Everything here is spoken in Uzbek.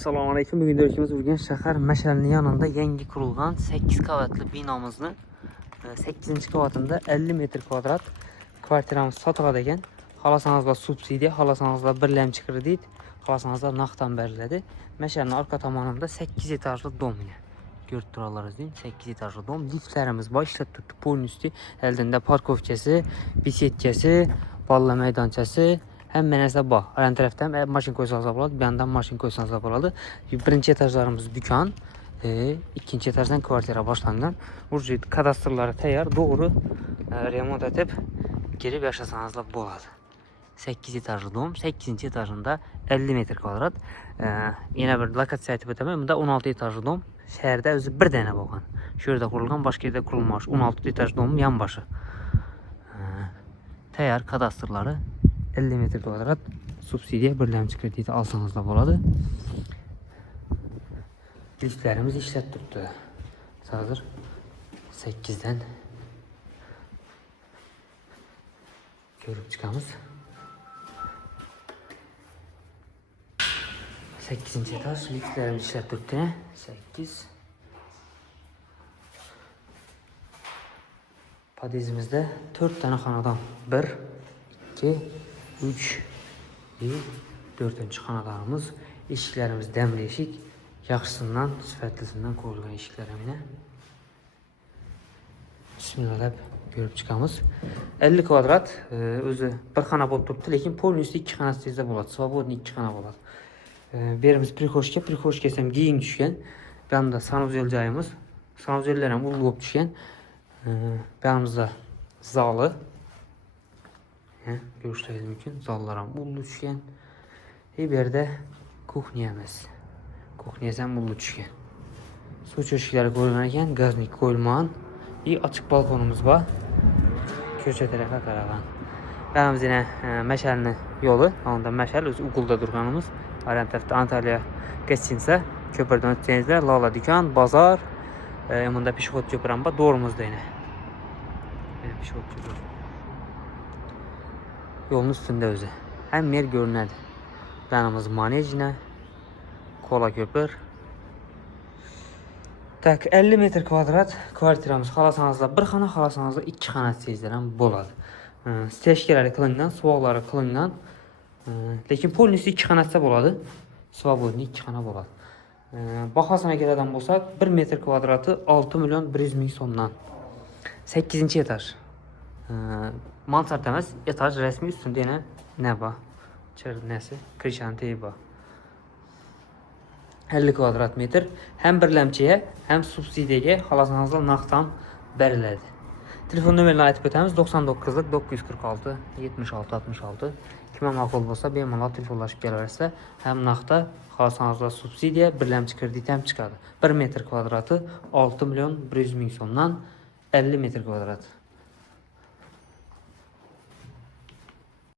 Assalomu alaykum. Bugun görüşümüz Urganch shahar Mash'alning yanında yangi qurilgan 8 qavatli binomizni 8-qavatında 50 metr kvadrat kvartiramiz sotiladi ekan. Xohlasangiz subsidiya, xohlasangiz birlamchi kredit, xohlasangiz naqddan beriladi. Mash'alning orqa tomonida 8 etajli dom. Görüp turalarsınız değil mi? 8 etajlı dom. Liftlerimiz var. İşte tuttu polnüstü. Eldinde parkovçası, bisetkası, balla meydançası. Hem mənəsə bax. Arən tərəfdən maşın qoysanız da boladı, bir yandan maşın qoysanız da boladı. Birinci etajlarımız dükkan, ikinci etajdan kvartira başlanğan. Burcu kadastrları təyar, doğru remont edib girib yaşasanız da boladı. 8 etajlı dom, 8. etajında 50 metr kvadrat. Yine bir lokasiya aytib ötəməm. Bunda 16 etajlı dom. Şəhərdə özü bir dənə bolğan. Şurada qurulğan, başqa yerdə qurulmamış. 16 etaj domun yan başı. Təyar kadastrları 50 metr kvadrat subsidiya birləmçi krediti alsanız da boladı. Liftlərimiz işlət tutdu. Hazır 8'den görüp çıxamız. 8. etaj liftlərimiz işlət tutdu. 8. Padezimizde 4 tane xanadan 1, 2, 3 ve 4. xanalarımız. Eşiklərimiz dəmli eşik. Yaxşısından, sifətlisindən qoyulğan eşiklər əminə. Bismillah görüp çıxamız. 50 kvadrat özü bir xana bo'lib turibdi, lekin polnüsü 2 xana sizdə bo'ladi. Svobodniy 2 xana bo'ladi. Berimiz prixoshka desem giyin düşkən. Bu yanında sanuzel joyimiz. Sanuzellər ham ul bo'lib düşkən. Bu yanımızda zalı. Görüşleriniz mümkün. Zallara bullu düşkən. Bir yerde kuxniyamiz. Kuxniyasam bullu düşkən. Su çeşikləri qoyulurkən qaznik qoyulmağın. Bir açık balkonumuz var. Köçə tərəfə qarağan. Yanımız yine Məşəlinin yolu. Onda Məşəl öz Uğulda durğanımız. Arən tərəfdə Antalya keçsinsə köprüdən ötəcəyinizdə Lala dükan, bazar. Bunda pişxod köprüm var. Doğrumuzda yine. Pişxod köprü. Yolun üstünde özü. Hem yer görünədir. Yanımız manejine. Kola köpür. Tak 50 metr kvadrat kvartiramız. Xalasanızda bir xana, xalasanızda 2 xana sizlərən boladı. Steşkiləri qılınğan, suvalları qılınğan. Lekin polnüsü 2 xanatsa boladı. Svobodniy 2 xana boladı. Baxasına gələdən bolsaq 1 metr kvadratı 6 milyon 100 min somdan. 8. etaj. Mansard emas, etaj resmi üstünde yine ne var? Çerçevesi, krişanteyi var. 50 kvadrat metr. Hem birləmçiyə, hem subsidiyaga xalasanızda naqddan bərilədi. Telefon nömrərini aytib ötəmiz 99 946 76 66. Kimə maqul olsa bemalol telefonlaşıb gələrsə, həm naqda xalasanızda subsidiya, birləmçi kredit hem çıxadı. 1 metr kvadratı 6 milyon 100 min somdan 50 metr kvadrat.